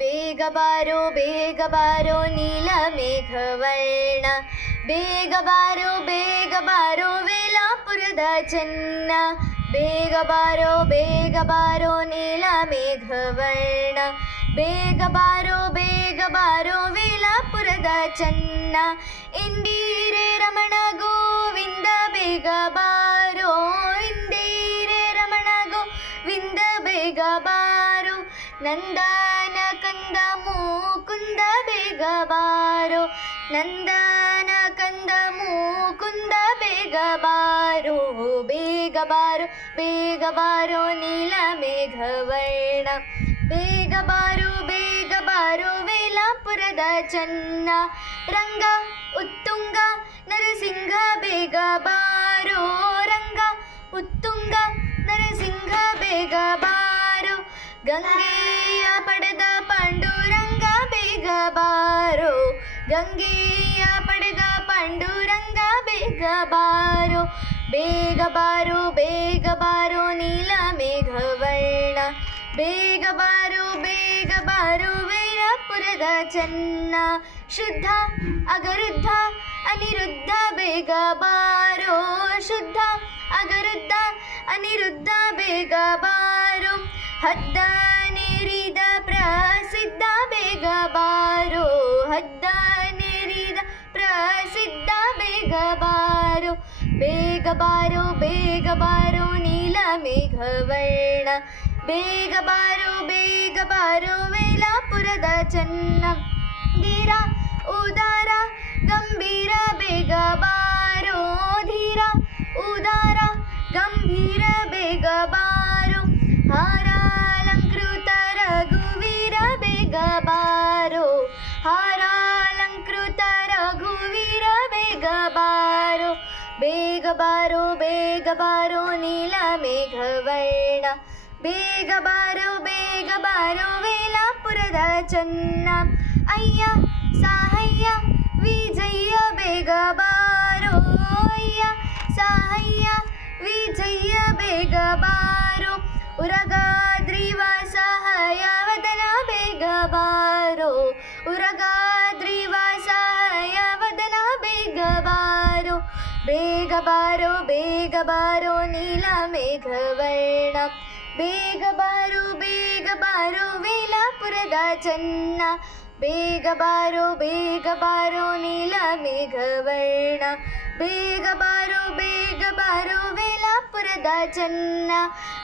ಬೇಗ ಬಾರೋ ನೀಲ ಮೇಘವರ್ಣ, ಬೇಗ ಬಾರೋ ವೇಲಾಪುರದ ಚೆನ್ನ. ಬೇಗ ಬಾರೋ ನೀಲ ಮೇಘವರ್ಣ, ಬೇಗ ಬಾರೋ ವೇಲಾಪುರದ ಚೆನ್ನ. ಇಂದಿರೆ ರಮಣ ಗೋವಿಂದ ಬೇಗ ಬಾರೋ, ಇಂದಿರೆ ರಮಣ ಗೋವಿಂದ ಬೇಗ ಬಾರೋ. ನಂದನ ಕಂದ ಮುಕುಂದ ಬೇಗ ಬಾರೋ, ನಂದನ ಕಂದ ಮುಕುಂದ ಬೇಗ ಬಾರೋ. ಬೇಗ ಬಾರೋ ನೀಲ ಮೇಘವರ್ಣ, ಬೇಗ ಬಾರೋ ವೇಲಾಪುರದ ಚೆನ್ನ. ರಂಗ ಉತ್ತುಂಗ ನರಸಿಂಹ ಬೇಗ ಬಾರೋ, ರಂಗ ಉತ್ತುಂಗ ನರಸಿಂಹ ಬೇಗ ಬಾರೋ. ಗಂಗೆಯ ಪಡೆದ ಪಾಂಡುರಂಗ ಬೇಗ ಬಾರೋ, ಗಂಗೆಯ ಪಡೆದ ಪಾಂಡುರಂಗ ಬೇಗ ಬಾರೋ. ಬೇಗ ಬಾರೋ ನೀಲ ಮೇಘವರ್ಣ, ಬೇಗ ಬಾರೋ ವೇಲಾಪುರದ ಚೆನ್ನ. ಶುದ್ಧ ಅಗರುದ್ಧ ಅನಿರುದ್ಧ ಬೇಗ ಬಾರೋ, ಶುದ್ಧ ಅಗರುದ್ಧ ಅನಿರುದ್ಧ ಬೇಗ ಬಾರೋ. ಹದ್ದನೇರಿದ ಪ್ರಸಿದ್ಧ ಬೇಗ ಬಾರೋ, ಹದ್ದನೇರಿದ ಪ್ರಸಿದ್ಧ ಬೇಗ ಬಾರೋ. ಬೇಗ ಬಾರೋ ನೀಲ ಮೇಘವರ್ಣ, ಬೇಗ ಬಾರೋ ವೇಲಾಪುರದ ಚೆನ್ನ. ಧೀರ ಉದಾರ ಗಂಭೀರ ಬೇಗ ಬಾರೋ, ಧೀರ ಉದಾರ ಗಂಭೀರ ಬೇಗ ಬಾರೋ. ಹಾರಾಲಂಕೃತ ರಘುವೀರ ಬೇಗ ಬಾರೋ, ಹಾರಾಲಂಕೃತ ರಘುವೀರ ಬೇಗ ಬಾರೋ. ಬೇಗ ಬಾರೋ ನೀಲ ಮೇಘವರ್ಣ, ಬೇಗ ಬಾರೋ ವೇಲಾಪುರದ ಚೆನ್ನ. ಅಯ್ಯ ಸಾಹಯ್ಯ ವಿಜಯ ಬೇಗ ಬಾರೋ, ಅಯ್ಯ ಸಾಹಯ್ಯ ವಿಜಯ ಬೇಗ ಬಾರೋ. ಉರಗಾದ್ರಿವಾಸ ಹಯವದನ ಬೇಗ ಬಾರೋ, ಉರಗಾದ್ರಿವಾಸ ಹಯವದನ ಬೇಗ ಬಾರೋ. ಬೇಗ ಬಾರೋ ನೀಲ ಮೇಘವರ್ಣ, ಬೇಗ ಬಾರೋ ವೇಲಾಪುರದ ಚೆನ್ನ. ಬೇಗ ಬಾರೋ ನೀಲ ಮೇಘವರ್ಣ, ಬೇಗ ಬಾರೋ ವೇಲಾಪುರದ ಚೆನ್ನ.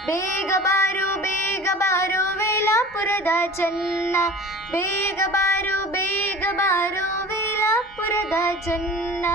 ಬೇಗ ಬಾರೋ ವೇಲಾಪುರದ ಚೆನ್ನ, ಬೇಗ ಬಾರೋ ವೇಲಾಪುರದ ಚೆನ್ನ.